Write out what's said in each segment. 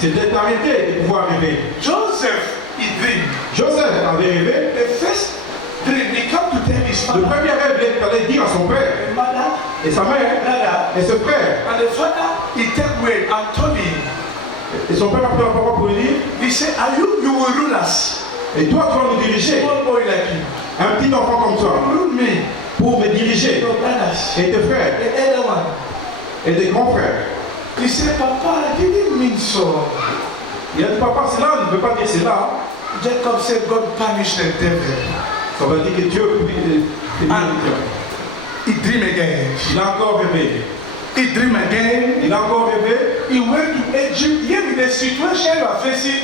C'était arrêté de pouvoir rêver. Joseph, he dreamed. Joseph avait rêvé. The first dream, he come to tell his Le father, premier rêve, il allait dire à son père the mother, et sa mère brother, et ce frère. and the father, he take word and told him, Et son père a pris la parole pour lui dire, he said, you will rule us. et toi tu vas nous diriger. Small boy like you. Un petit enfant comme toi, Rule me. pour me diriger. Your brothers. Et tes frères, The elder one. et tes grands frères. He said, Papa, I didn't mean so. Il a dit, papa, cela ne veut pas dire cela. Jacob said, God punished the devil. Ça veut dire que Dieu He dream again. il a encore rêvé. He dream again. Il a encore rêvé. He went to Egypt. Here with the situation you are facing,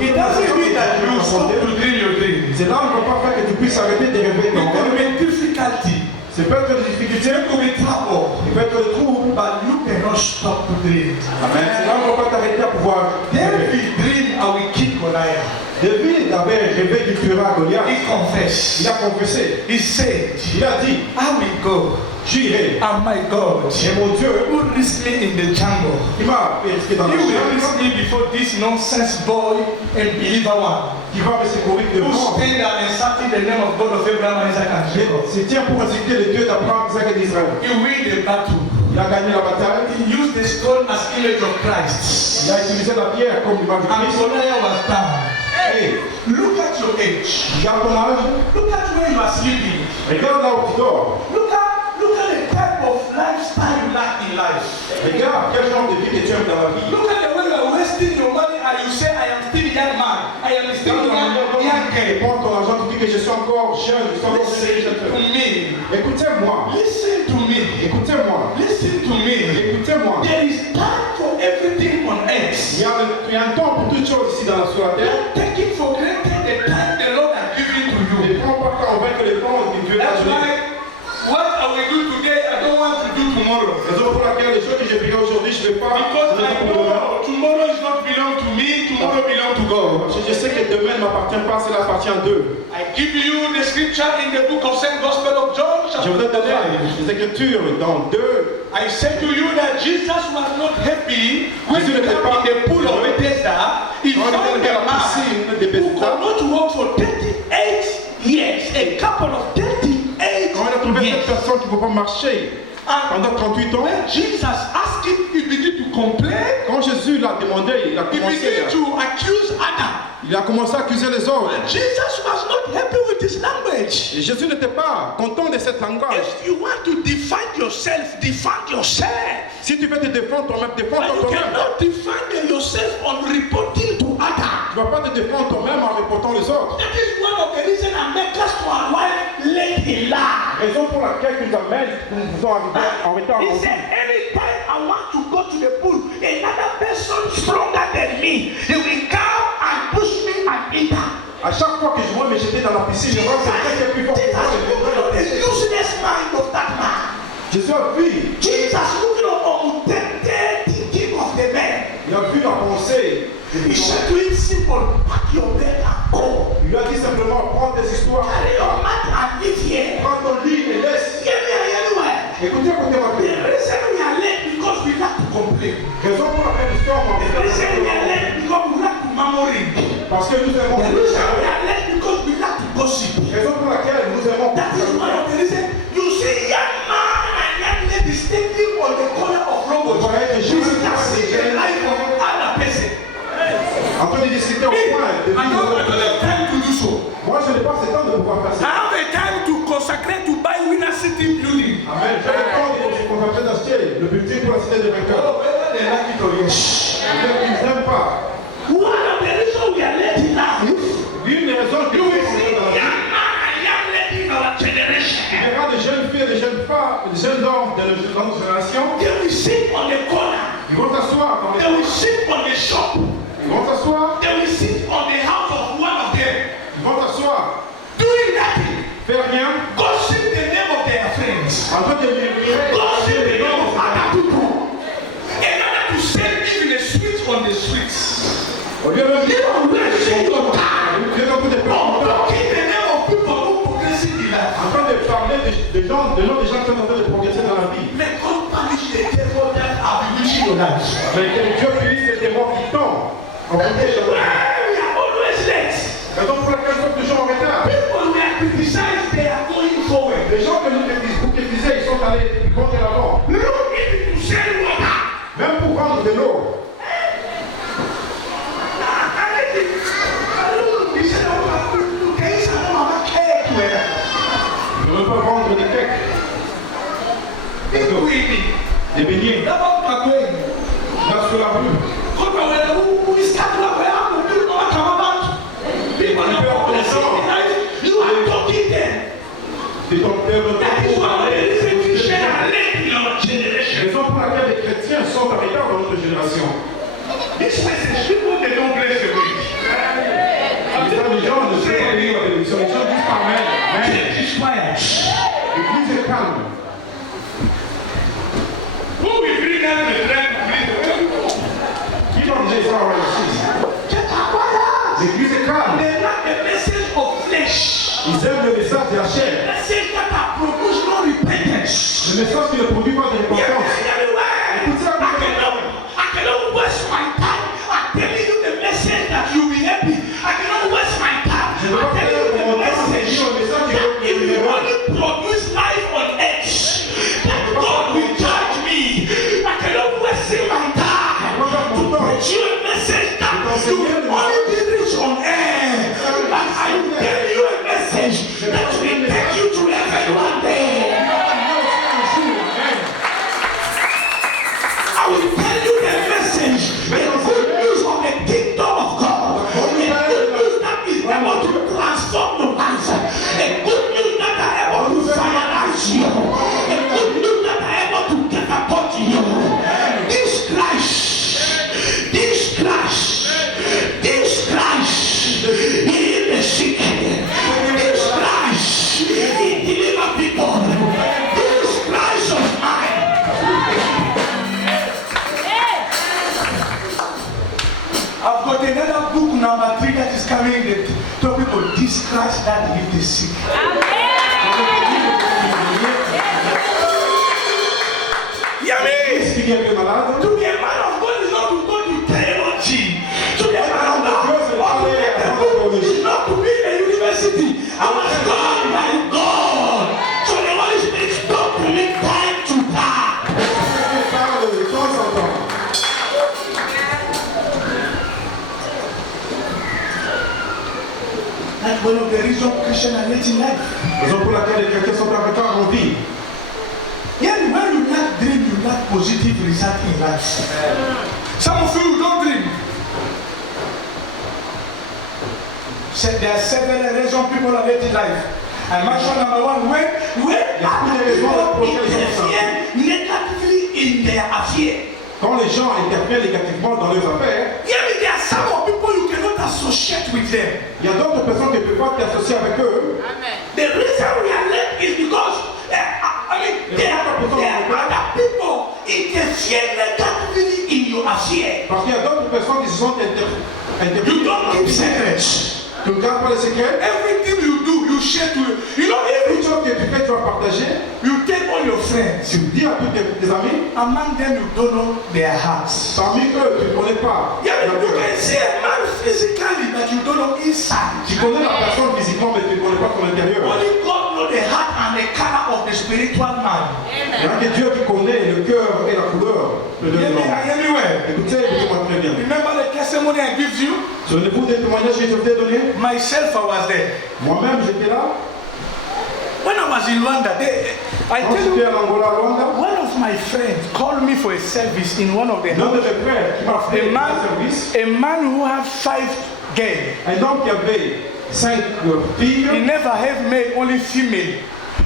it doesn't mean that you stop to dream your dream. Cela ne va pas faire que tu puisses arrêter de rêver. It could be difficulty. C'est peut être des difficultés, It could be trouble. il peut être des troubles. But you cannot stop to dream. Amen. Cela ne va pas t'arrêter à pouvoir rêver. David dream I will kill Goliath. David avait rêvé qu'il tuera Goliath. He confessed. Il a confessé. He said, Il a dit, I will go. j'irai. And my God, Et mon Dieu, who risked me in the jungle. il m'a risqué dans He la will jungle, risk me before this nonsense boy and believer one. qui va me secourir de Who mort. stand there and certain the name of God of Abraham, Isaac, and Jacob. Se tient pour insulter le Dieu d'Abraham, Isaac et d'Israël. He win the battle. Il a gagné la bataille. He used the stone as image of Christ. Il a utilisé la pierre comme image de And Christ. Goliath was down. Hey, Look at your age. regarde ton âge. Look at where you are sleeping. Regarde là où tu dors. Look at the type of lifestyle you lack in life. Regarde quel genre de vie que tu aimes dans la vie. Look at the way you are wasting your money and you say, I am still a young man. I am still Regarde la manière dont young tu girl. prends ton argent, tu dis que je suis encore jeune, je suis encore Listen to jeune. me. Écoutez-moi. Listen to me. Écoutez-moi. Listen to me. Écoutez-moi. There is time for everything on earth. Il y a un temps pour toutes choses ici sur la terre. Don't take it for granted the time the Lord has given to Ne you. prends pas convaincre les temps que Dieu t'a That's donné. why what I will do today, I don't want to do tomorrow. Raison pour laquelle les choses que j'ai priées aujourd'hui, je ne vais pas. Because I know tomorrow is not belong to me, tomorrow belong to God. Parce que je sais que demain ne m'appartient pas, cela appartient à Dieu. I give you the scripture in the book of St. Gospel of John. Je vous ai donné les Écritures dans 2. I said to you that Jesus was not happy when he Jésus n'était came pas- in the pool of Bethesda. He Quand il found était a dans la man piscine de who Bethesda, could not walk for 38 years. A couple of 38 quand il a trouvé years. cette personne qui ne peut pas marcher And pendant 38 ans, when Jesus asked him, he began to complain. quand Jésus l'a demandé, il a He commencé, began to accuse Adam. il a commencé à accuser les autres. And Jesus was not happy with his language. Et Jésus n'était pas content de cette langage. If you want to defend yourself, defend yourself. Si tu veux te défendre toi-même, But défends-toi you toi-même. cannot defend yourself on reporting to others. Tu ne vas pas te défendre toi-même en reportant les autres. That is one of the reasons I make us to arrive late in life. Raison pour laquelle nous amène, nous vous arrivés en retard. He said, anytime I want to go to the pool, another person stronger than me, he will come and push me and enter. À chaque fois que je vois me jeter dans la piscine, je vois que quelqu'un qui est plus fort que moi. The useless mind of that man. Jésus a vu, Jesus looking on tempted thinking of the man. il a vu la pensée. He said to him, simple, pack your bed and go. Il lui a dit simplement, prends tes histoires, Carry your mat and live here. prends ton lit et laisse. Get me anywhere. Écoutez, écoutez-moi The bien. reason we are late because we like to complain. Raison pour laquelle nous sommes en The reason we are retard. late because we like to murmuring. Parce que nous aimons. The reason we are late because we like to gossip. Raison pour laquelle nous aimons. That is one of the reasons you see young man and young lady standing on the corner of road. Discussing the life of other person. En train de discuter au point de I don't have time to do so. Moi, je n'ai pas ce temps de pouvoir faire I ça. have a time to consecrate to buy Winner City building. Amen. J'ai le temps de se concentrer d'acheter le bulletin pour la cité de vainqueurs. Oh, whether they like it or yes. Ils n'aiment pas. One of the reasons we are late in life. L'une des raisons que You nous will see sommes dans la vie. young man and young lady in our generation. Il y aura des jeunes filles, des jeunes femmes, des jeunes hommes de notre génération. They will sit on the corner. Ils vont s'asseoir dans They les... will sit on the shop. Ils vont s'asseoir. They will sit on the house of one of them. Ils vont s'asseoir. Doing nothing. Faire rien. Gossip the name of their friends. En train de murmurer. Gossip the name of other people. In order to sell even a sweet on the streets. Au lieu de You are wasting your time. Vous êtes en train de On parler. blocking the name of people who progress in life. En train de parler des gens, de gens qui sont en train de progresser dans la vie. May God punish the devil that are bewitching your life. Mais que Dieu puisse ces témoins qui tombent. On That protège is la why we are always late. raison pour laquelle nous sommes toujours en retard. People we are criticized, they are going forward. Les gens que nous critiquons, ils sont allés contre l'avant. Look even to sell water. Même pour vendre de l'eau. Je ne veux pas vendre des cakes. Des beignets. Là sur la rue. C'est ton père. Raison pour laquelle les chrétiens sont en retard dans notre génération. Les gens ne savent pas lire la bénédiction. Les gens disent Amen. L'église est calme. Qui va dire ça ici? L'église est calme. Ils aiment le message de la chair. Le message qui ne produit pas de repentance. Écoutez la parole. Number 3 that is carrying the topic of this Christ that healed the sick. To be a man of God is not to go to theology. To be a man of God is not to be in a university. I was God by God. So the Holy Spirit stop to make time to die. That's one of the reasons Christians are late in life. Raison pour laquelle les chrétiens sont en retard en vie. Yeah, when you lack dream, you lack positive result in life. Some of you don't dream. There are several reasons people are late in life. I mentioned number 1, when other people interfere negatively in their affair. Quand les gens interviennent négativement dans leurs affaires, yeah, there are some of people you cannot associate with them. Il y a d'autres personnes qui ne peuvent pas t'associer avec eux. Amen. The reason we are late is because there are other people interfere negatively in your affair. Parce qu'il y a d'autres personnes qui se sont interférées. You don't keep secrets. Tu ne gardes pas les secrets. Everything you do, you share to you know every chose que tu fais, tu vas partager. You tell all your friends. Tu dis à tous tes amis. Among them, you don't know their hearts. Parmi eux, tu ne connais pas. Yeah, you can see a man physically, but you don't know inside. Tu connais la personne physiquement, mais tu ne connais pas son intérieur. Only God knows the heart and the color of the spiritual man. Il n'y a que Dieu qui connaît le cœur et la couleur de l'homme. Écoutez, écoutez-moi très bien. Remember the testimony I give you? Souvenez-vous des témoignages que je vous ai donnés? Myself, I was there. Moi-même, j'étais là. When I was in Rwanda, I Quand tell you, j'étais en Angola, Rwanda, one of my friends called me for a service in one of the l'un de mes frères qui m'a fait un service. A man who had 5 girls. Un homme qui avait 5 filles. He never had male, only female.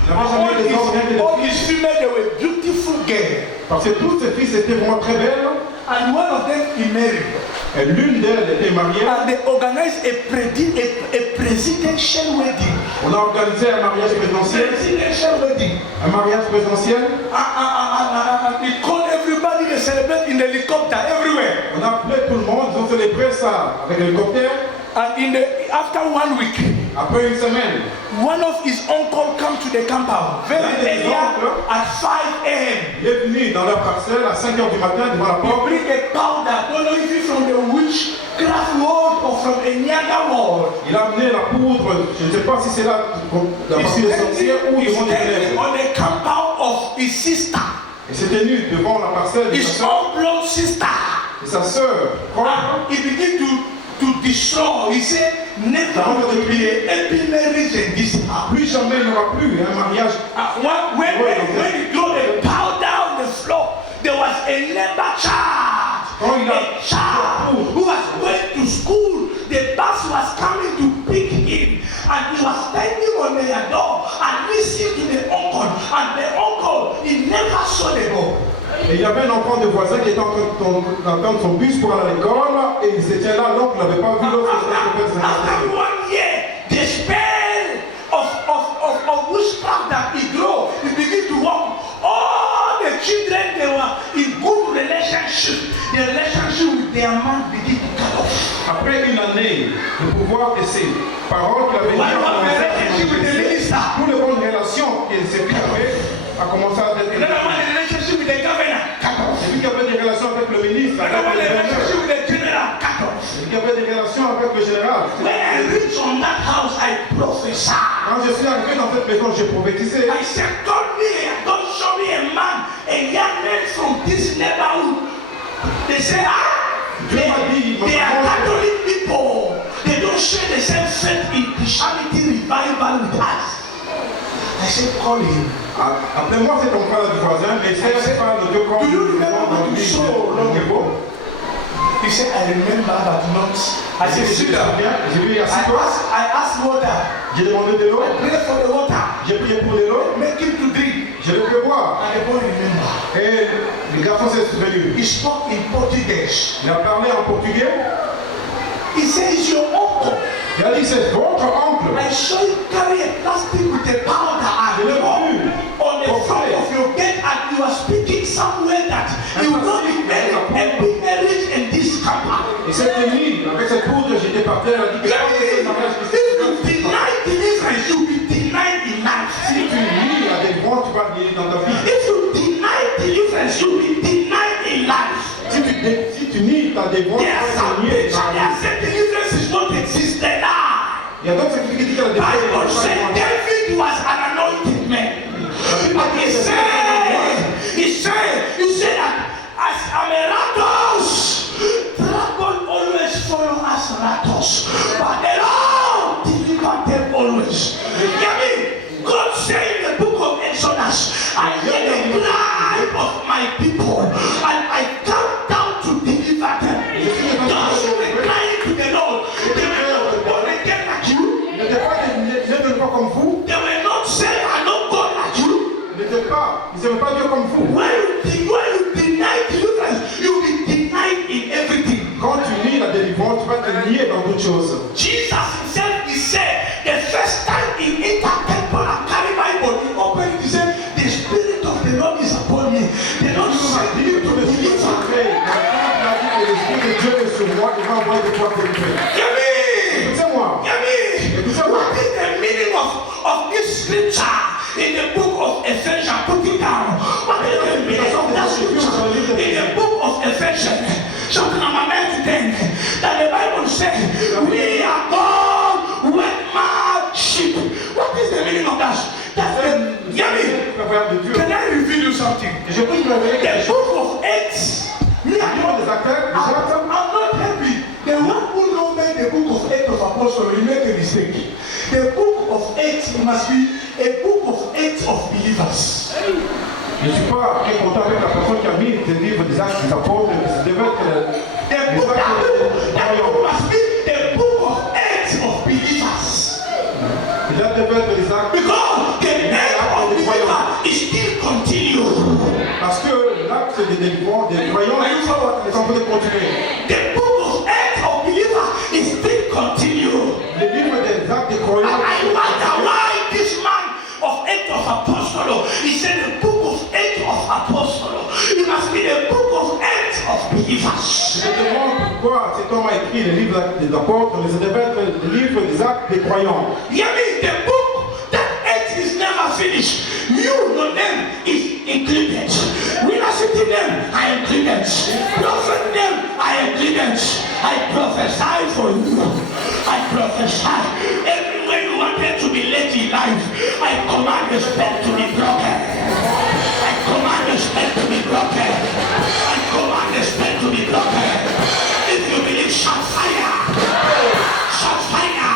All his female, they were beautiful girls. Parce que toutes ces filles étaient vraiment très belles. And one of them he married. Et l'une d'elles était mariée. And they organized a presidential wedding. On a organisé un mariage présidentiel. Presidential wedding. Un mariage présidentiel. And we called everybody to celebrate in the helicopter everywhere. On a appelé tout le monde, ils ont célébré ça avec l'hélicoptère. And after 1 week. Après une semaine, one of his uncle come to the compound very early at 5 a.m. il est venu dans leur parcelle à 5 h du matin devant la He porte. bring a powder, don't know if it's from the witchcraft world or from a Nyaga world. Il a amené la poudre, je ne sais pas si c'est là la partie des sorcières ou ils vont des Standing on the compound of his sister, Et s'est tenu devant la parcelle de his sa soeur. own blood sister. Et sa soeur, And he began to destroy. He said, never will be any marriage in this house. plus jamais il n'y aura plus un mariage. When he threw the powder on the floor, there was a neighbor child, a child who was going to school. The bus was coming to pick him, and he was standing on their door and listening to the uncle. And the uncle, he never saw the boy. Et il y avait un enfant de voisin qui était en train d'attendre son bus pour aller à l'école et il se tient là, l'oncle n'avait pas vu l'autre. After 1 year, the spell of witchcraft that he grew, he began to walk. All the children, they were in good relationship. The relationship with their man began to cut off. Après une année, le pouvoir de ses paroles qu'il avait dit With the minister. toutes les bonnes relations qu'il s'est créées a commencé à être. Another one, the relationship with the governor, cut off. Celui qui avait des relations avec le ministre, avec Another one, le the gouverneur, relationship with the general, cut off. celui qui avait des relations avec le général. When I reached on that house, I prophesied. Quand je suis arrivé dans cette maison, j'ai prophétisé. I said, God show me a man, a young man from this neighborhood. They say, they are Catholic people. They don't share the same faith in Christianity revival with us. I said, call him. Appelez-moi cet enfant-là du voisin, mais c'est pas le Dieu comme Do you remember what you saw long ago? He said, I remember, but not. I said, sit down. J'ai vu assis-toi. I asked water. J'ai demandé de l'eau. I prayed for the water. J'ai prié pour de l'eau. Make him to drink. Je l'ai fait boire. And the boy remember. Et le garçon s'est souvenu. He spoke in Portuguese. Il a parlé en portugais. He said, it's your uncle. Il a dit, c'est votre oncle. I saw you carry a plastic with a powder and on the front of your gate, and you are speaking somewhere that you will not be married and be married in this compound. Et cette nuit, avec cette poudre, j'étais par terre. Elle a dit que If you deny deliverance, you will be denied in life. si tu nies à des bons, tu vas nier dans ta vie. If you deny deliverance, you will be denied in life. Si tu nies ta dévotion, There are some tu pictures that say deliverance is not existed. il y a d'autres certificats qui disent que la Bible said David was an anointed man. But he said that as Ameratos, dragon always follow us ratos, but the Lord deliver them always. Hear me? God said in the book of Exodus, I hear the cry of my people, and I come down to deliver them. Those who were crying to the Lord, they were not born again like you. Ils n'étaient pas comme vous. They were not saying, I know God like you. Ils ne s'aimaient pas Dieu comme vous. When you deny deliverance, you will be denied in everything. Quand tu nies la délivrance, tu vas te nier dans d'autres choses. Jesus himself, he said, the first time he entered temple and carried Bible, he opened, he said, the Spirit of the Lord is upon me. The Lord sent me to deliver. L'Esprit de Dieu est sur moi, il m'a envoyé de toi délivrer. Écoutez-moi. What is the meaning of this scripture in the book of Ephesians? Put it down. What is the meaning of that scripture in the book of Ephesians? Chapter number 9 to 10. That the Bible says, we are God workmanship. What is the meaning of that? Can I reveal you something? The book of Acts. I'm not happy. The one who knows the book of Acts of Apostles will make a mistake. The book of Acts must be a book of Acts of believers. Je ne suis pas très content avec la personne qui a mis des livres des actes des apôtres, mais ça devait être The book must be the book of Acts of believers. Ça devait être des actes. Because the act of believer is still continue. Parce que l'acte de délivrance des croyants est en train de continuer. The book of Acts of believer is still continue. Le livre des actes des croyants. And I wonder why this man of Acts of Apostles, he said the book of Acts of Apostles. It must be the book of Acts of believers. Je me demande pourquoi cet homme a écrit les livres des apôtres, mais ça devait être le livre des actes des croyants. Hear me, the book that age is never finished. Your name is included. University name are included. Prophet name are included. I prophesy for you. I prophesy. Everywhere you wanted to be led in life, I command the spell to be broken. I command the spell to be broken. I command the spell to be broken. If you believe, shout fire. Shout fire.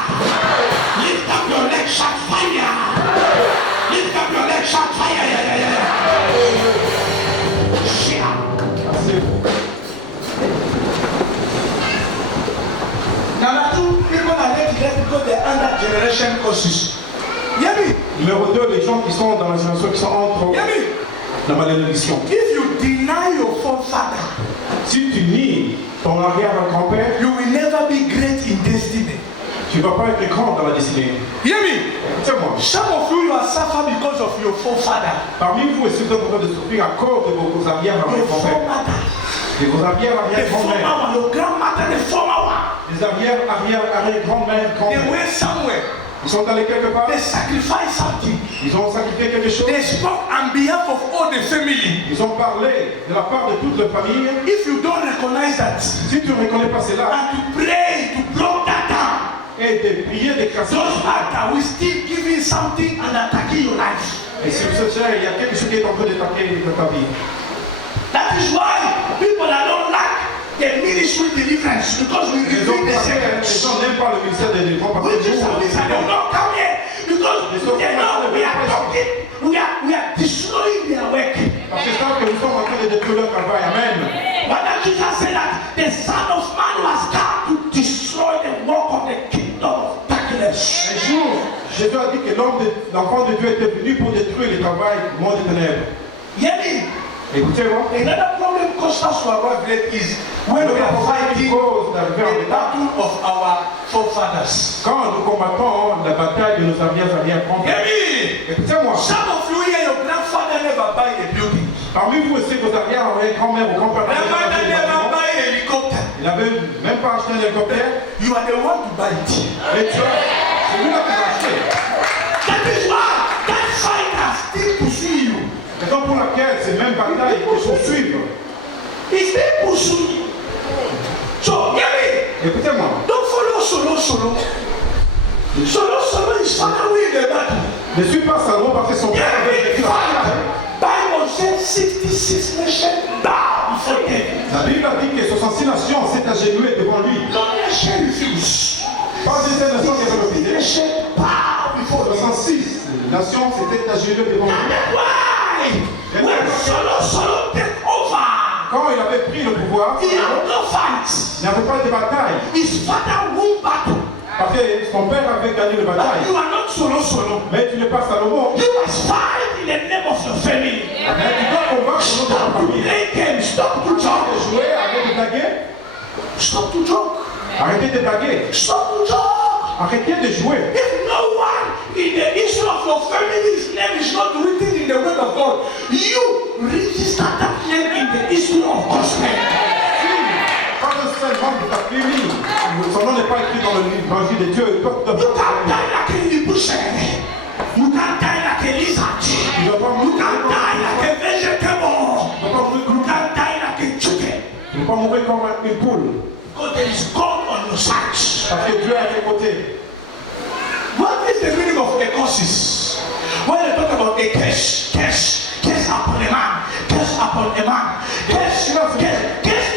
Lift up your leg, shout fire. Lift up your leg, shout fire. Number two, people are left because they're under generation curses. Hear me? Numéro 2, les gens qui sont dans la génération qui sont entre Hear me? la malédiction. If you deny your forefather, Si tu nies ton arrière-grand-père, you will never be great in destiny. tu ne vas pas être grand dans la destinée. Hear me? Écoutez-moi, Some of you are suffer because of your forefather. parmi vous, et ceux qui sont en train de souffrir à cause de vos Your arrière-grand-pères, forefather. de vos The arrière-arrière-grand-mères, former one, your grandmother, the former one. les arrière-arrière-arrière-grand-mères, They grand-pères, went somewhere. ils sont allés quelque part, They sacrificed something. ils ont sacrifié quelque chose, They spoke on behalf of all the family. ils ont parlé de la part de toute la famille. If you don't recognize that Si tu ne reconnais pas cela, and to pray to block that down, et de prier, de casser, those actors will still give you something and attacking your life. et sur ce fait, il y a quelque chose qui est en train d'attaquer ta vie. That is why people that don't like the ministry deliverance, because we Les reveal the gens secrets. n'aiment pas le ministère des délivrants parce Which que is the reason they will not come here, because they know we are talking, we are destroying their work. parce que savent que nous sommes en train de détruire leur travail. Amen. But that Jesus said that the Son of Man was come to destroy the work of the kingdom of darkness. Un jour, Jésus a dit que l'enfant de Dieu était venu pour détruire le travail du monde des ténèbres. Hear me? Écoutez-moi. Another problem cause us to arrive late is when we are fighting the battle of our forefathers. Quand nous combattons la bataille de nos arrière-arrière-grands-pères. Hear me? Écoutez-moi. Some of you here, your grandfather never buy a building. Parmi vous aussi, vos arrière-arrière-grands-mères ou grands-pères, Grandmother never buy a helicopter. ils n'avaient même pas acheté un hélicoptère. You are the one to buy it. Et tu vois, c'est lui là qui l'a acheté. That is why that fighter still pursue you. Raison pour laquelle ces mêmes batailles te poursuivent. He still pursue you. So, hear me? Écoutez-moi. Don't follow solo. Solo is following the battle. Ne suis pas Salomon parce que son père avait vécu la bataille. Bible says 66 nations bow before him. La Bible a dit que 66 nations s'est agenouillées devant lui. No nation refuse. Pas une seule nation qui avait refusé. Nation bow before him. 66 nations s'étaient agenouillées devant lui. That's why when Solo take over, Quand il avait pris le pouvoir, he had no fight. il n'y avait pas de bataille. His father won battle. Parce que son père avait gagné la But bataille. you are not Solo. Mais tu n'es pas Salomon. You must fight in the name of your family. Mais tu dois combattre au nom de ta Stop to famille. play games. Stop to Arrêtez joke. de jouer, arrêtez de blaguer. Stop to joke. Arrêtez de blaguer. Stop to joke. Arrêtez de jouer. If no one in the history of your family's name is not written in the word of God, you register that name in the history of God's name. Pas un seul membre de ta famille, son nom n'est pas écrit dans le l'évangile de Dieu. You can't die like a Libushe. You can't die like a lizard. You can't die like a vegetable. You can't die like a chicken. Tu ne peux pas mourir comme une poule. Because there is God on your side. Parce que Dieu est à tes côtés. What is the meaning of a curses? When they talk about a curse upon a man, curse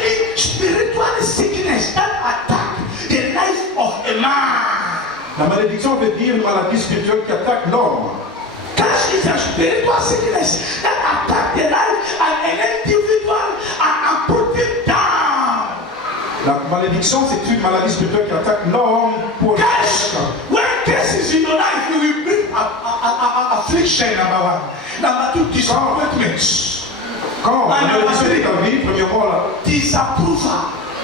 means spiritual sickness that attack the life of a man. La malédiction veut dire une maladie spirituelle qui attaque l'homme. Curse is a spiritual sickness that attack the life of an individual and put him down. La malédiction, c'est une maladie spirituelle qui attaque l'homme pour Curse, when curse is in your life, you will bring affliction, number one. Number two, disappointment. Quand la malédiction est ta vie, premièrement, là,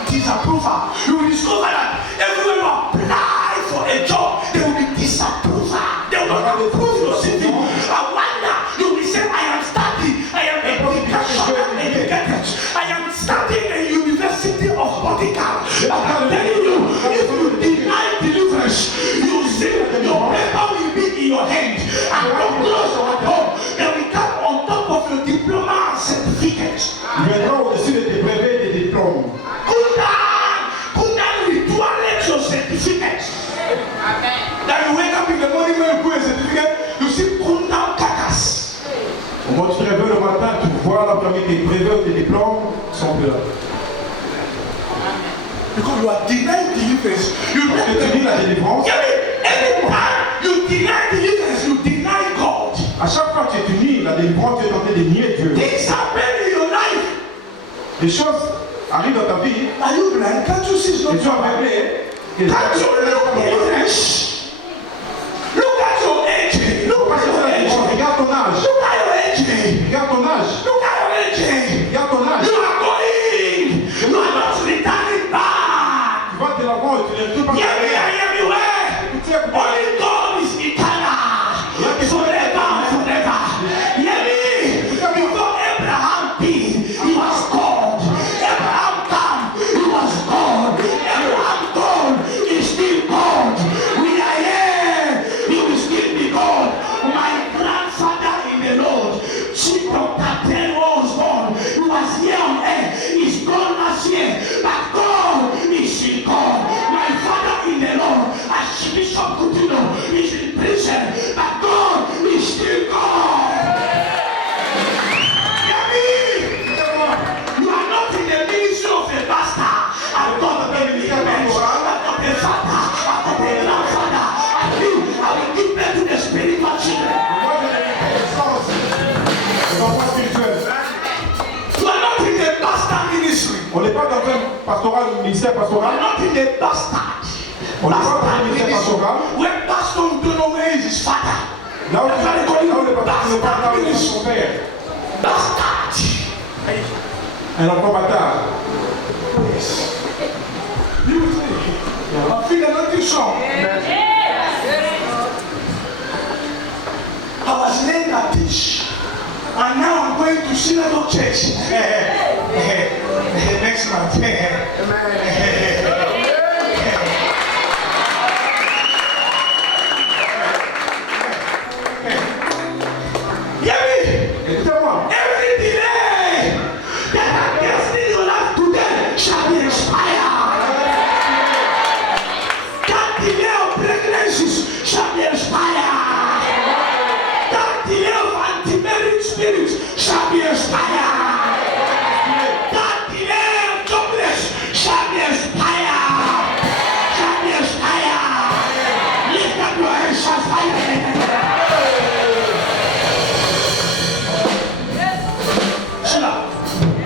Disapproval. You will discover that everywhere you apply for a job, there will be disapproval. They will not approve your CV. I wonder, you will say, I am studying, I am educated. I am studying a university of medical. I'm telling you, if you deny deliverance, you see your paper will be in your hand. And don't close your door. They will come on top of your diploma and certificate. Il viendra au-dessus de tes brevets et des diplômes. Couldn't ritualize your certificate. Then you wake up in the morning when you put a certificate, you see Kundam Kakas. Au moment où tu te réveilles le matin, tu vois là parmi tes brevets ou tes diplômes sont plus là. Because you are denying deliverance. Parce que tu dis la délivrance. Every time you deny deliverance, you deny God. À chaque fois que tu nies la délivrance, tu es en train de nier Dieu. Things happen in your life. Des choses arrivent dans ta vie. Are you blind? Can't you see? Et tu es aveuglé. Can't you look deliverance? Look at your age. Look at your age. Regarde ton âge. Look at your age. Regarde ton âge. Look at your age. Regarde ton âge. You are going. You are not returning back. Tu vas de l'avant et tu n'es plus pas Hear me where? Only God is eternal. Forever and forever. Hear me? Before Abraham did, he was God. Abraham came, he was God. Abraham gone, is still God. We are here, he will still be God. My grandfather in the Lord, Chief Dr. Ten was born. He was here on earth. He's gone last year. But God is still God. My father in the Lord, Archbishop Coutinho, is in prison. But God is still God. Hear me? You are not in the ministry of a pastor. I've got a baby, I've got a father, I've got a grandfather. I will give birth to the spiritual children. You are not in the pastor ministry. On n'est pas dans un pastoral, ministère You pastoral. are not in the bastard. On n'est pas dans un Bastard ministère ministry. pastoral. When pastor don't know where is his father. Là où That's why they call le you pasteur n'est pas là bastard où est ministry. son père. Bastard. Un enfant bâtard. Yes. You will say, I feel another song. I was named a teach. And now I'm going to Synagogue Church. Next month. Hear me? Écoutez-moi. Every delay that I guess in your life today shall be expired. That delay of pregnancies shall be expired. That delay of anti-marriage spirits shall be expired. That delay of jobless shall be expired. Shall be expired. Lift up your hands, shall fire.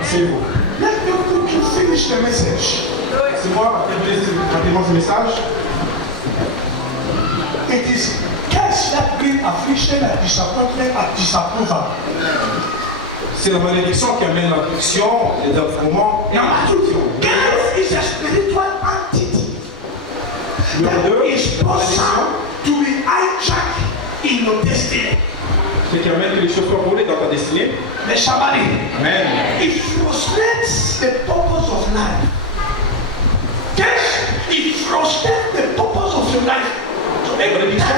C'est vous. Let me quickly finish the message. C'est moi qui ai donné rapidement ce message. It is curse that bring affliction and disappointment and disapproval. C'est la malédiction qui amène l'affliction, les affrontements et Number two, l'affliction. curse is a spiritual entity Numéro that 2, is possible to be hijacked in your destiny. ce qui amène que les choses soient volées dans ta destinée. The Shabbat, Amen. it frustrates the purpose of life. Curse, it frustrates the purpose of your life. So La malédiction,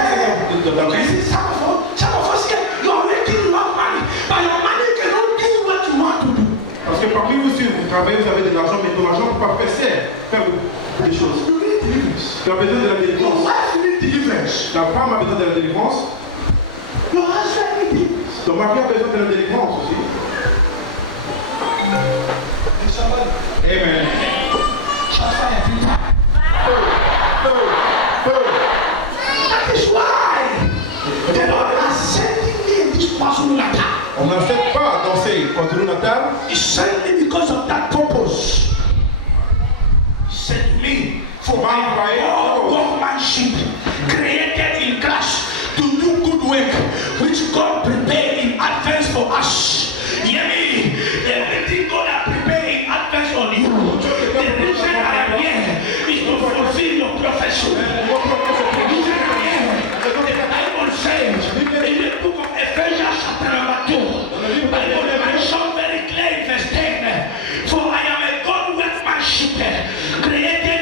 c'est dans ta okay, vie. see, some of us here, you are making you have money, but your money cannot do what you want to do. Parce que parmi vous, si vous travaillez, vous avez de l'argent, mais ton argent ne peut pas faire des choses. You need deliverance. Tu as besoin de la Your délivrance. wife needs deliverance. Ta femme a besoin de la délivrance. Your husband needs deliverance. Ton mari a besoin de la délivrance aussi. And somebody Amen. shall fire every time. That is why the Lord has sending me in this personal matter. On n'accepte pas à danser quand nous natal. He sent me because of that purpose. He sent me for my workmanship created in Christ to do good work which God prepared in advance for us. Hear me? Everything God has prepared in advance on you. The reason I am here is to fulfill your prophecy. The reason I am here, the Bible says in the book of Ephesians chapter number 2, the Bible mentions very clear in verse 10, for I am a God workmanship created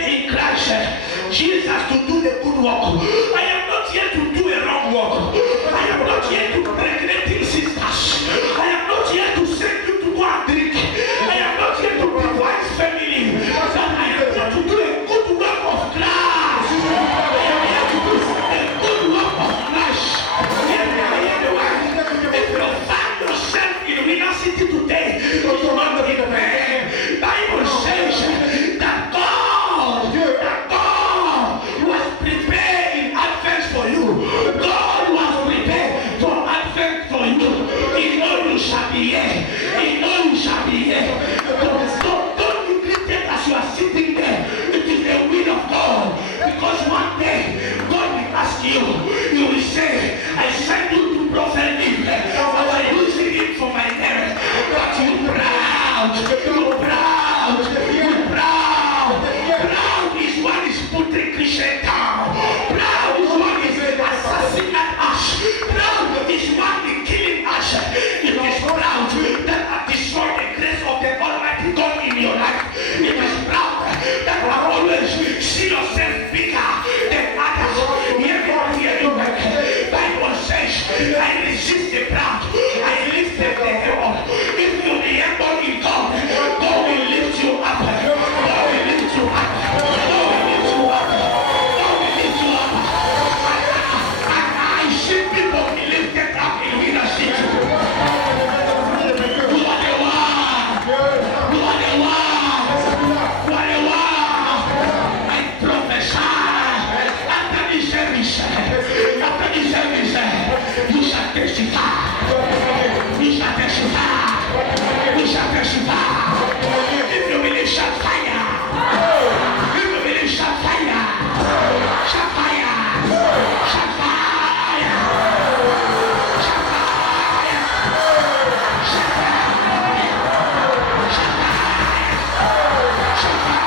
Jesus to do the good work. I am not here to do a wrong work. I am not here to pregnant sisters. I am not here to send you to go and drink. I am not here to devise family. But I am here to do a good work of class. I am here to do a good work of life. If you find yourself in Winner City today, you want to be the man. Bible says that God was prepared in advance for you. God was prepared for advance for you. He knows you shall be here. He knows you shall be here. Don't be greeted as you are sitting there. It is the will of God. Because one day God will ask you. You will say, I sent you to prophet me. I was using it for my name. But you proud. You proud. You proud. Proud is what is putting Christian down. Proud is what is assassinating us. Proud is what is killing us. It is proud that have destroyed the grace of the Almighty God in your life. It is proud that have always see yourself bigger than others. Hear you back. Bible says, I resist the proud. I lift the humble. If you be humble in God, God will lift you up. God will lift you up. God will lift you up. God will lift you up. I see people be lifted up in Winner City. You are the one. You are the one. You are the one. I prophesy. After this service, you shall testify. You shall testify. You shall testify. If you believe, shout fire. If you believe, shout fire. Shout fire. Shout fire. Shout fire. Shout fire. Shout fire. Shout fire.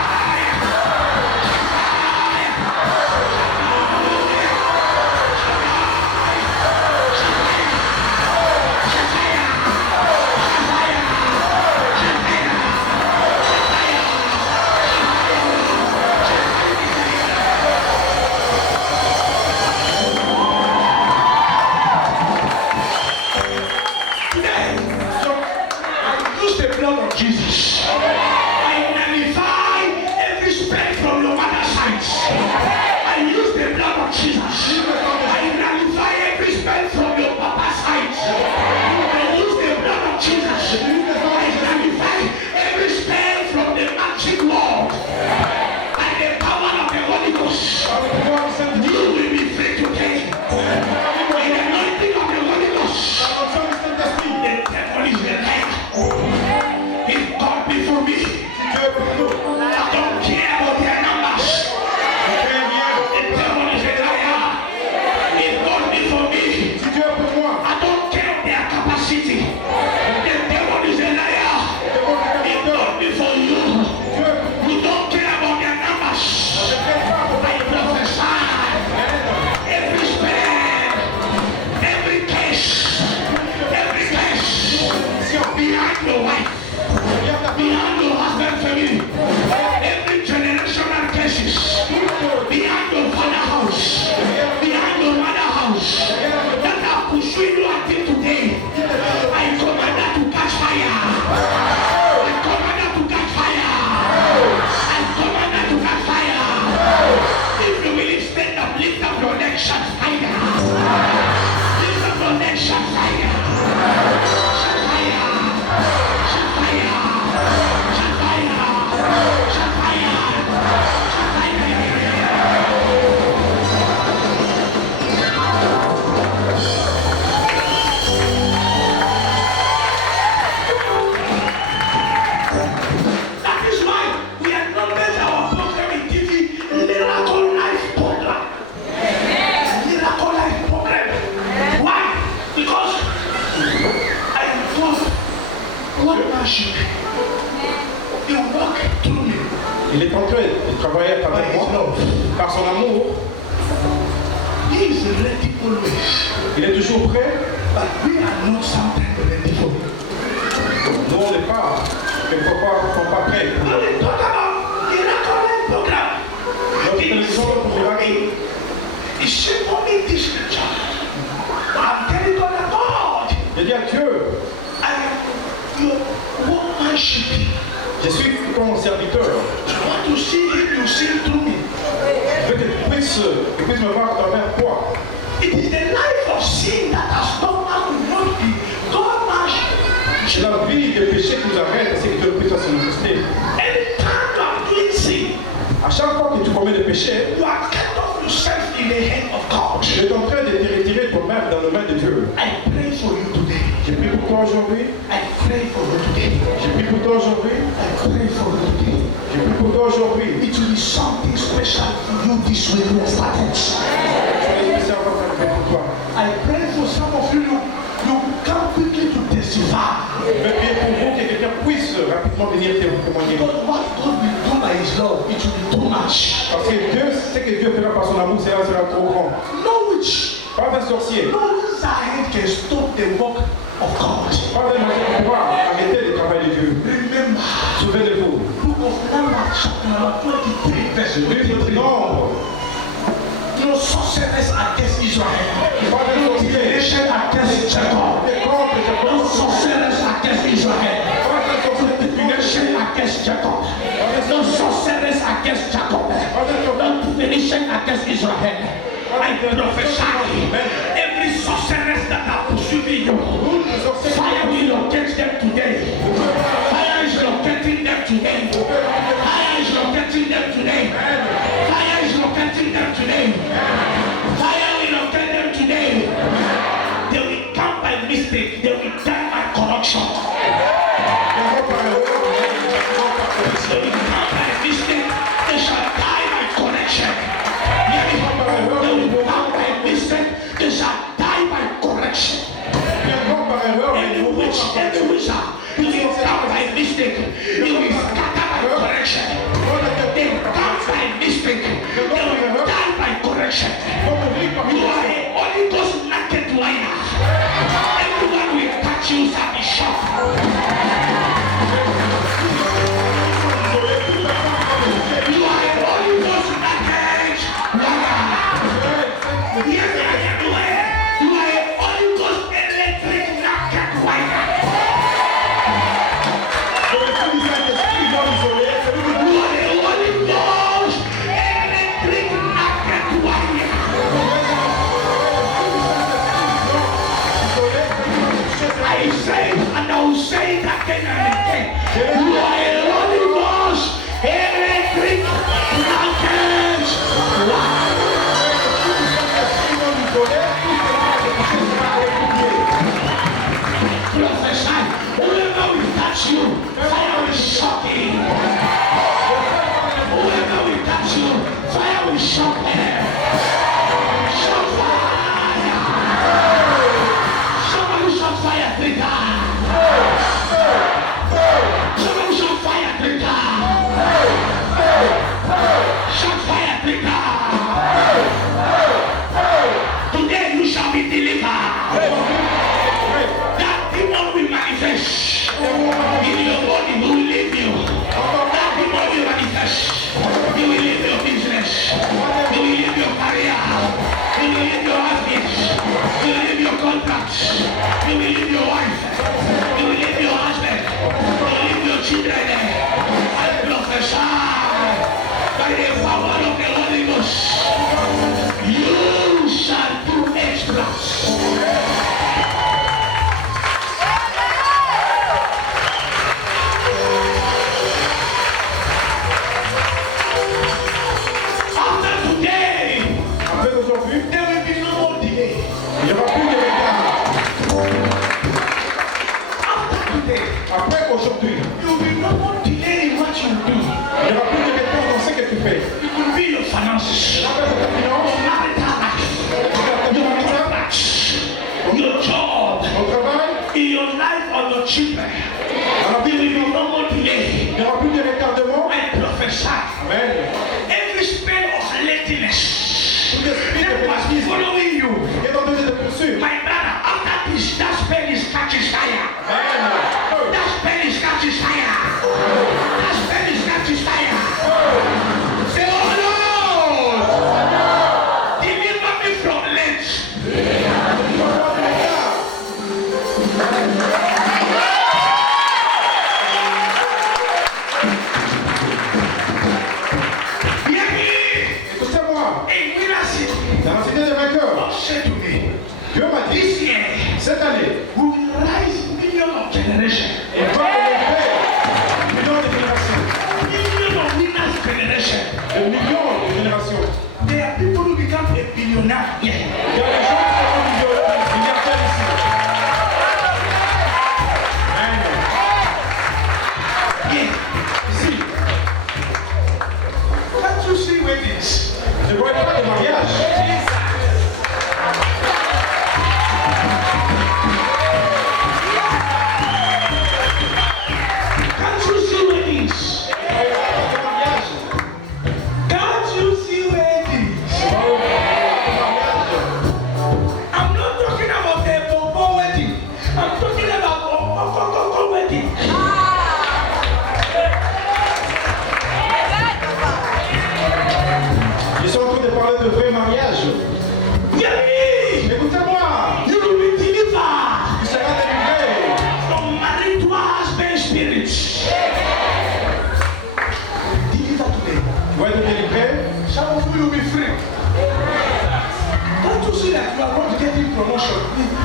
Jesus. I nullify every spell from your mother's side. I use the blood of Jesus. I nullify every spell from your papa's side. I use the blood of Jesus. I nullify every spell from the magic world. By the power of the Holy Ghost, you will be free today. By the anointing of the Holy Ghost, the devil is the liar. If God be for me, I don't care about their numbers. The devil is a liar. If God be for me, I don't care about their capacity. The devil is a liar. If God be for you, you don't care about their numbers. I prophesy every spell, every case behind your wife. Behind your husband family, every generational cases, behind your father house, behind your mother house, that are pursuing you until today, I command that to catch fire. I command that to catch fire. I command that to catch fire. If you will stand up, lift up your neck, shout fire. Lift up your neck, shout fire. Shout fire. Shout fire. That is why we acknowledge our program in TV, Miracle Life Program. Miracle Life Program. Why? Because I am God worship. You walk through me. Il est en train de travailler avec moi par son amour. He is ready always. Il est toujours prêt. But we are not sometimes ready for him. Nous on n'est pas, quelquefois, pas prêts. When we talk about Miracle Life Program, Lorsque nous sommes puisse me voir à travers toi. It is the life of sin that has stopped us to know God much. C'est la vie de péché qui nous arrête, c'est que Dieu puisse se manifester. Anytime you are doing sin, À chaque fois que tu commets des péchés, you are cut off yourself in the hand of God. tu es en train de te retirer toi-même dans le main de Dieu. I pray for you today. J'ai prié pour toi aujourd'hui. I pray for you today. J'ai prié pour toi aujourd'hui. I pray for you today. J'ai prié pour toi aujourd'hui. It will be something special for you this way we are started. Soyez spécial, on va faire pour toi. I pray for some of you, you come quickly to testify. Je vais prier pour vous que quelqu'un puisse rapidement venir témoigner. But what God will do by His love, it will be too much. Parce que Dieu, ce que Dieu fera par son amour, cela sera trop grand. No witch, Pas un sorcier, no wizard can stop the work of God. pas un magicien qui pourra arrêter le travail de Dieu. Remember, Souvenez-vous. book of Numbers, chapter number 23, verse Livre de 23. Nombre. No sorceress against Israel. Pas un No sorcier. divination against Jacob. Des contre No Jacob. sorceress against Israel. Pas un sorcier. Divination against Jacob. No sorceress against Jacob. No divination against Israel. I prophesy every sorceress that are pursuing you, fire will locate them today. Fire is locating them today. Fire is locating them today. Fire is locating them today. Fire will locate them today. They will come by mistake. They will die by corruption. They will come by mistake. They shall die by correction. They will come by mistake. They shall die by correction. Any witch, any wizard, you will come by mistake. You will scatter by correction. They will come by mistake. They will die by correction. You are a Holy Ghost naked liar. Everyone will touch you shall be shocked. You are a Holy Ghost naked liar. Yes, you are a Holy Ghost electric naked liar. You are a Holy Ghost electric naked liar. I say it and I will say it again and again. You are a Holy Ghost electric naked liar. Prophesy. Whoever will touch you, fire will shock him. Whoever will touch you, fire will shock him. Shock fire. Somebody shock fire 3 times. Somebody shock fire 3 times. Shock fire 3 times. Today you shall be delivered. That demon will manifest in your body. Who will leave you? That demon will manifest. He will leave your business. He will leave your career. He will leave your husband. He will leave your contracts. He will leave your wife. He will leave your husband. He will leave your children. I prophesy by the power of the Holy Ghost. You shall do exploits. After today, Après aujourd'hui, there will be no more delay. il n'y aura plus de retard. After today, Après aujourd'hui, there will be no more delay in what you do. il n'y aura plus de retard dans ce que tu fais. It will be your finances, Après ta finance, marital life, your contracts, your job, au travail, in your life or your children. There will be no more delay. il n'y aura plus de retardement. I prophesy. Amen. Every spirit of laziness Tout esprit that de was bêtise following you, qui est en train de te poursuivre. my brother, after this, that spell is catching fire. Amen. That spell is catching fire. That spell is catching fire. Say, oh Lord, deliver me from late. Hear me. Écoutez-moi, A De millions de générations. There are people who become a billionaire. Il y a des gens qui sont milliardaires ici. Amen. Ici. Can't you see weddings? Je ne vois pas de mariage. Can't you see weddings? Can't you see weddings? I'm not talking about a Bobo wedding. I'm talking about a wedding. Ils sont en train de parler de vrai mariage. Yay! Écoutez-moi. You will be delivered Tu seras délivré. from married to husband spirit. Deliver today. Tu vas être délivré. Some of you will be free. Don't you see that you are going to get in promotion?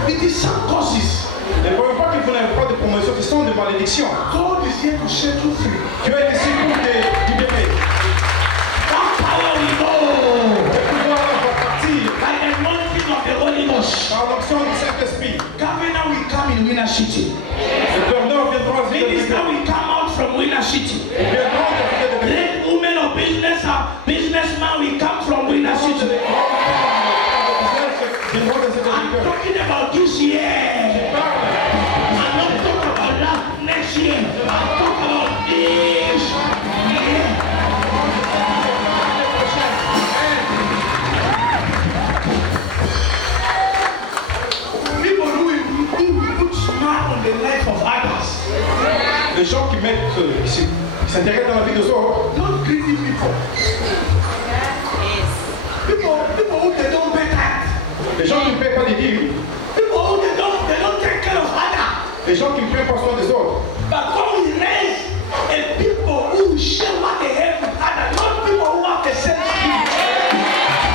It is some causes. Ne croyez pas que vous n'avez pas de promotion, ce sont des malédictions. God is here to set you free. Tu es ici pour te libérer. That power will go Le pouvoir va partir by the anointing of the Holy Ghost. par l'onction du Saint-Esprit. Governor will come in Winner City. Le gouverneur viendra se Minister will come out from Winner City. viendra de Great women of business or businessman will come from Winner City. I'm talking about this year. I'm not talking about next year. I'm talking about this year. People who will put smile on the life of others. Les gens qui mettent, qui s'intéressent dans la vie des autres, Don't greedy people. People who they don't pay tax. les gens qui ne paient pas des dîmes, People who they don't take care of others. les gens qui ne prennent pas soin des autres. But God will raise a people who share what they have with others, not people who have the same spirit.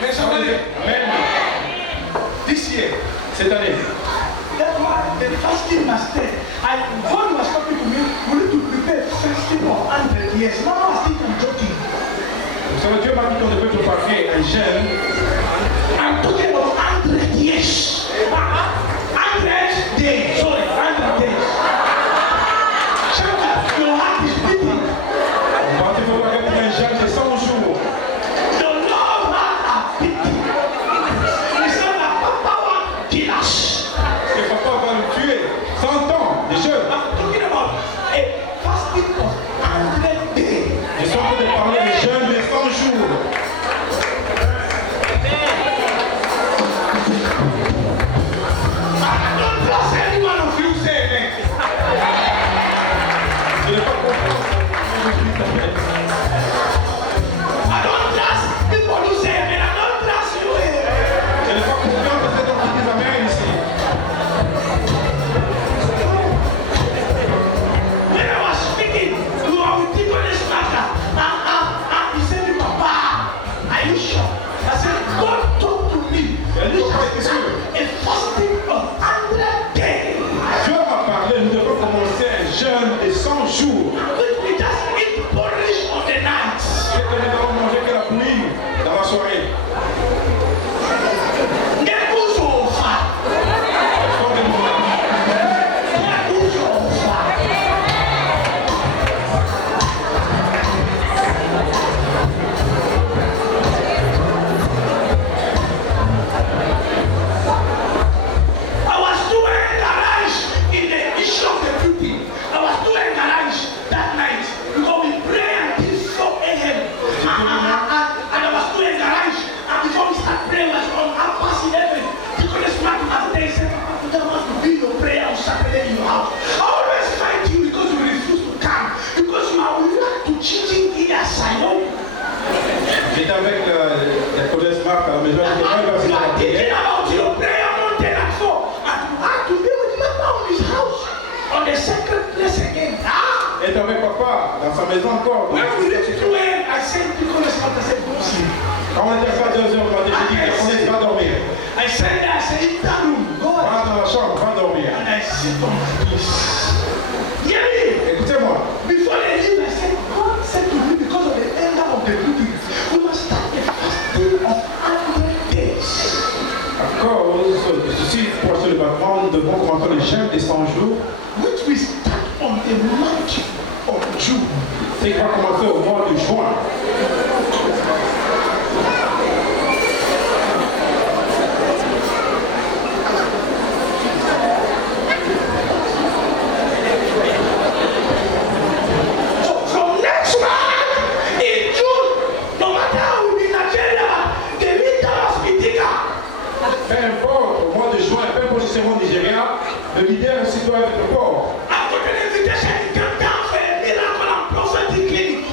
There's somebody Amen. this year. Cette année, That's why the fasting must stay. God was talking to me, we need to prepare fasting for 100 years. Now I think I'm joking. vous savez, Dieu m'a dit qu'on ne peut préparer un jeûne. I'm talking about 100 years. 100 days. Sorry, 100 days. Shout out, your heart is beating. On va te préparer pour un jeûne de 100 jours. The Lord heart are beating. He said that power kill us. Que papa va nous tuer. 100 ans de jeûne. I'm talking about a fasting of 100 days. Je suis en train de parler de jeûne de 100 jours. I don't trust any one of you say amen. Je n'ai pas compris. I don't trust people who say amen. I don't trust you. Je n'ai pas confiance dans cet homme qui dit Amen ici. When I was speaking to our deaconess master, he said to Papa, are you sure? I said, God talked to me. Elle dit, Papa, est-ce que A fasting of 100 days. Dieu m'a parlé, nous devons commencer un jeûne de 100 jours. We just eat porridge on the night. Et que nous n'allons manger que la pluie dans la soirée. Get who's over. Get who's over. I was too encouraged in the issue of the beauty. I was too encouraged that night because we prayed until 4 a.m. And I was too encouraged. And before we start praying, I was on 11:30. Because the smart man there said, Papa, that wants to be your prayer on Saturday in your house. I always fight you because you refuse to come. Because you are willing to cheating ears, I know. J'étais avec la collègue Marc à la maison. And you are thinking about your prayer mountain and so. And you have to be with Papa on his house. On the sacred place again. Ah! Elle était avec papa dans sa maison encore. When we reached 2 a.m., I said, because I said, go sleep. Quand on était à 2 heures, on m'a dit, on est va dormir. I said that, I said, in that room, go Va dans la chambre, va dormir. and I sit on my knees. Yeah, the month of June. C'est qu'il va commencer au mois de juin. So from next month in June, no matter how we be in Nigeria, the winter must be thicker. Peu importe, au mois de juin, peu importe si c'est au Nigeria, le leader aussi doit être fort. I've got an invitation to come down for a miracle and prophetic clinic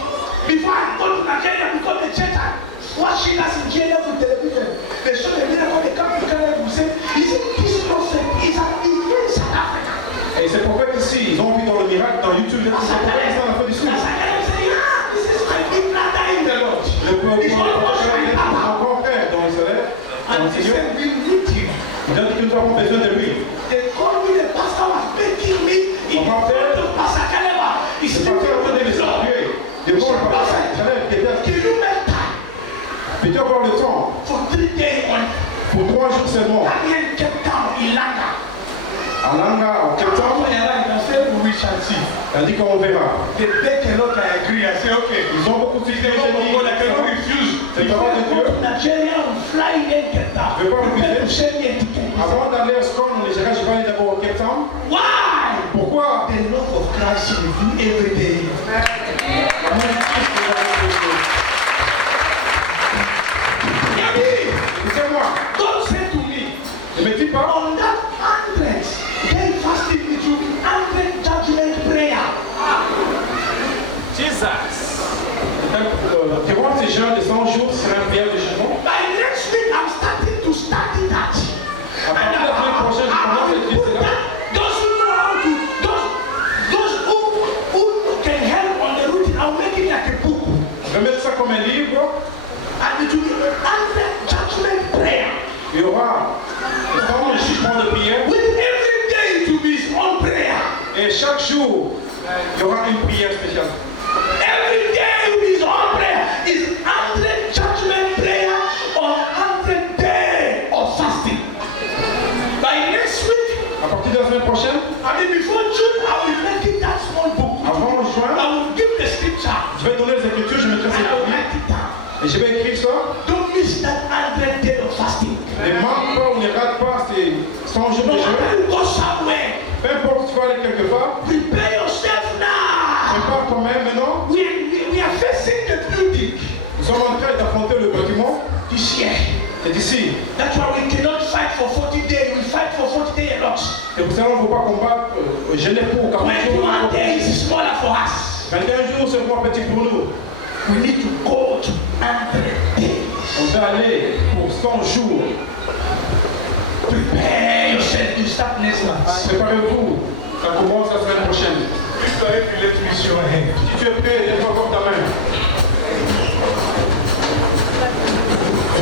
before I go to Nigeria because the church are watching us in Kenya on television. They show the miracle, they come to Kenya and say, is it this prophet? Is that in South Africa? Et ces prophètes ici, ils ont vu dans le miracle, dans YouTube, ils ont vu ces prophètes dans l'Afrique du Sud. As I say, this is my big brother in the Lord. Le peuple It's not much my est papa. encore frère dans le salaire. And he said, we need you. Il a dit que nous avons besoin de lui. They called me, the pastor was begging me in front of Pastor Kaleba. He C'est said, pas faire de les saluer. Devant le prophète, can you make time peut-être avoir le temps. for 3 days on Pour 3 jours seulement. that man kept down in Langa? À Langa, en septembre, I said, we shall see. il a dit qu'on verra. They beg a lot, I agree. I say, okay. Ils ont beaucoup de If they don't go, I cannot refuse. C'est If pas I de go Dieu. to Nigeria and fly in and get down, Je vais pas refuser. to send me a ticket. Avant d'aller à Scone, on Nigeria, je vais aller d'abord au Cape Town. Why? Pourquoi? The love of Christ in you every day. Écoutez-moi, God said to me, ne me dis pas, on that 100 day fasting, it will be 100 judgment prayer. durant ces jeûnes de 100 jours, c'est un prière de jugement. By next week, I'm starting to study that. À partir de la semaine prochaine, je commence à étudier cela. Those who know how to, those who can help on the routine, I'll make it like a book. Je vais mettre ça comme un livre. And it will be 100 judgment prayer. Il y aura 100 jugements de prière. With every day to be his own prayer. Et chaque jour, il y aura une prière spéciale. Every day will be his own prayer. Is 100 judgment prayer or 100 day of fasting. By next week, À partir de la semaine prochaine, I mean before June, I will make it that small book. avant juin, I will give the scripture. je vais donner les écritures, je mettrai ces And I will livres. write it down. Et je vais écrire ça. Don't miss that 100 day of fasting. Ne manque pas ou ne rate pas ces 100 jours No de jeûne. matter you go somewhere, Peu importe si tu vas aller quelque part, prepare yourself now. prépare quand même maintenant. We are facing the building Nous sommes en train d'affronter le bâtiment. this year. C'est ici. That's why we cannot fight for 40 days. We fight for 40 days a lot. C'est pour ça qu'on ne peut pas combattre, jeûner pour 40 jours. 21 days is smaller for us. 21 jours, c'est moins petit pour nous. We need to go to 100 days. On va aller pour 100 jours. Prepare yourself to start next month. Préparez-vous. Ça commence la semaine prochaine. If you let me see your hand. Si tu es prêt, lève encore ta main.